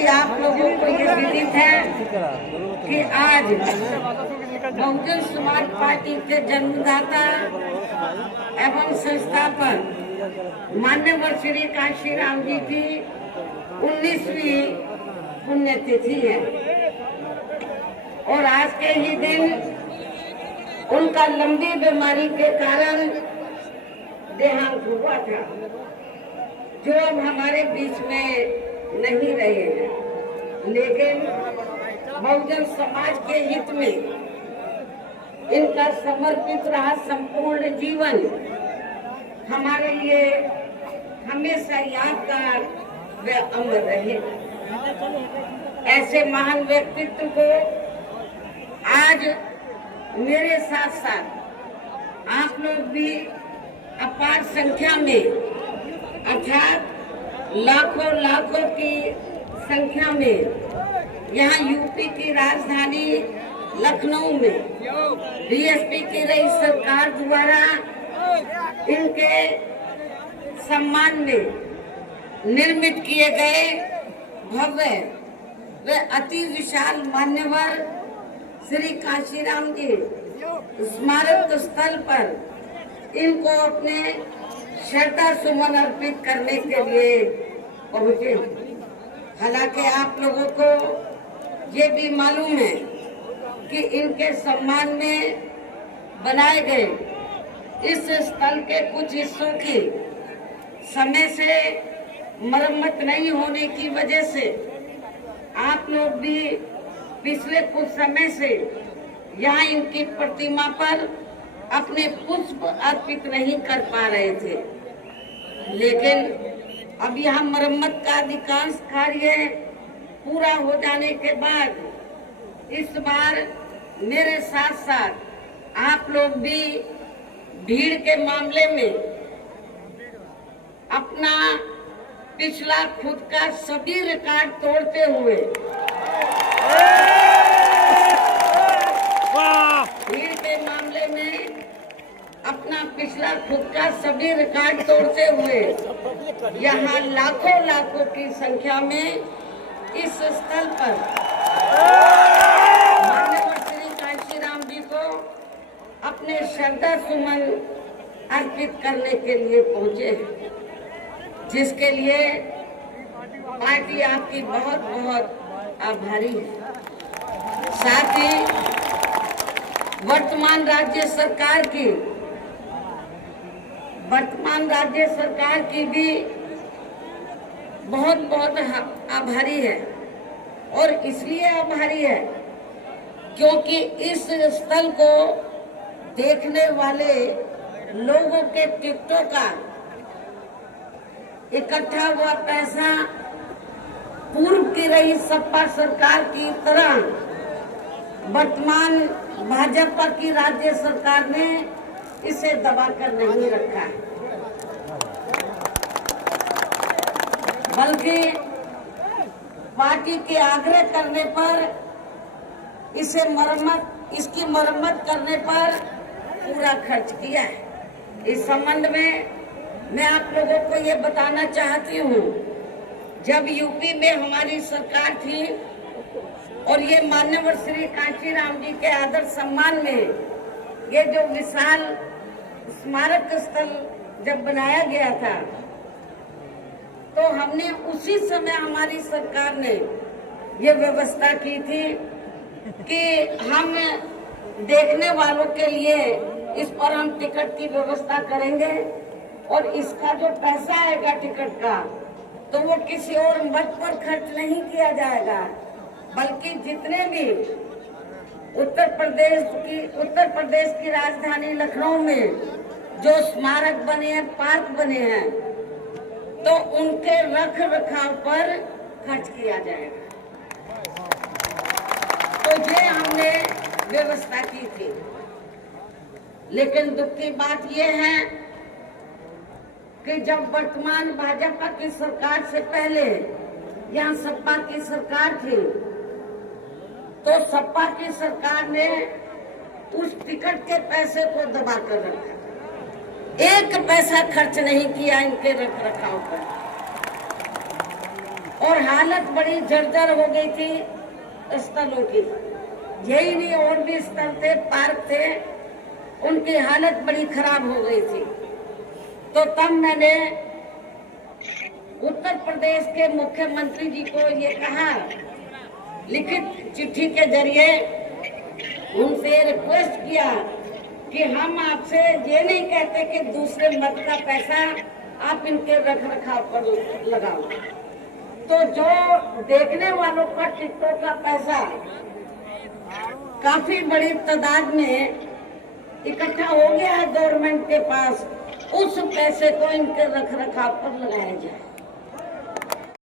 कि आप लोगों को ये विदित है कि आज बहुजन समाज पार्टी के जन्मदाता एवं संस्थापक मान्यवर श्री कांशीराम जी की 19वीं पुण्यतिथि है और आज के ही दिन उनका लंबी बीमारी के कारण देहांत हुआ था, जो अब हमारे बीच में नहीं रहे हैं। लेकिन बहुजन समाज के हित में इनका समर्पित रहा संपूर्ण जीवन हमारे लिए हमेशा यादगार व अमर रहे। ऐसे महान व्यक्तित्व को आज मेरे साथ साथ आप लोग भी अपार संख्या में अर्थात लाखों लाखों की संख्या में यहाँ यूपी की राजधानी लखनऊ में बीएसपी की रही सरकार द्वारा इनके सम्मान में निर्मित किए गए भव्य व अति विशाल मान्यवर श्री कांशीराम जी स्मारक स्थल पर इनको अपने श्रद्धा सुमन अर्पित करने के लिए पहुंचे। हालांकि आप लोगों को ये भी मालूम है कि इनके सम्मान में बनाए गए इस स्थल के कुछ हिस्सों की समय से मरम्मत नहीं होने की वजह से आप लोग भी पिछले कुछ समय से यहाँ इनकी प्रतिमा पर अपने पुष्प अर्पित नहीं कर पा रहे थे। लेकिन अब यहाँ मरम्मत का अधिकांश कार्य पूरा हो जाने के बाद इस बार मेरे साथ साथ आप लोग भी भीड़ के मामले में अपना पिछला खुद का सभी रिकॉर्ड तोड़ते हुए भीड़ के मामले में अपना पिछला खुद का सभी रिकॉर्ड तोड़ते हुए यहाँ लाखों लाखों की संख्या में इस स्थल पर माननीय श्री कांशीराम जी को अपने श्रद्धा सुमन अर्पित करने के लिए पहुंचे, जिसके लिए पार्टी आपकी बहुत बहुत आभारी है। साथ ही वर्तमान राज्य सरकार की भी बहुत बहुत आभारी है और इसलिए आभारी है क्योंकि इस स्थल को देखने वाले लोगों के टिकटों का इकट्ठा हुआ पैसा पूर्व की रही सपा सरकार की तरह वर्तमान भाजपा की राज्य सरकार ने इसे दबाकर नहीं रखा है, बल्कि पार्टी के आग्रह करने पर इसकी मरम्मत करने पर पूरा खर्च किया है। इस संबंध में मैं आप लोगों को ये बताना चाहती हूँ, जब यूपी में हमारी सरकार थी और ये मान्यवर श्री कांशीराम जी के आदर सम्मान में ये जो विशाल स्मारक स्थल जब बनाया गया था, तो हमने उसी समय हमारी सरकार ने ये व्यवस्था की थी कि हम देखने वालों के लिए इस पर हम टिकट की व्यवस्था करेंगे और इसका जो पैसा आएगा टिकट का तो वो किसी और मत पर खर्च नहीं किया जाएगा, बल्कि जितने भी उत्तर प्रदेश की राजधानी लखनऊ में जो स्मारक बने हैं, पार्क बने हैं, तो उनके रख रखाव पर खर्च किया जाएगा। तो ये हमने व्यवस्था की थी। लेकिन दुख की बात यह है कि जब वर्तमान भाजपा की सरकार से पहले यहाँ सपा की सरकार थी, तो सपा की सरकार ने उस टिकट के पैसे को दबा कर रखा, एक पैसा खर्च नहीं किया इनके रख रखाव पर। और हालत बड़ी जर्जर हो गई थी स्थलों की। यही नहीं, और भी स्थल थे, पार्क थे, उनकी हालत बड़ी खराब हो गई थी। तो तब मैंने उत्तर प्रदेश के मुख्यमंत्री जी को ये कहा, लिखित चिट्ठी के जरिए उनसे रिक्वेस्ट किया कि हम आपसे ये नहीं कहते कि दूसरे मत का पैसा आप इनके रख रखाव पर लगाओ। तो जो देखने वालों का टिकटों का पैसा काफी बड़ी तादाद में इकट्ठा हो गया है गवर्नमेंट के पास, उस पैसे को इनके रख रखाव पर लगाया जाए।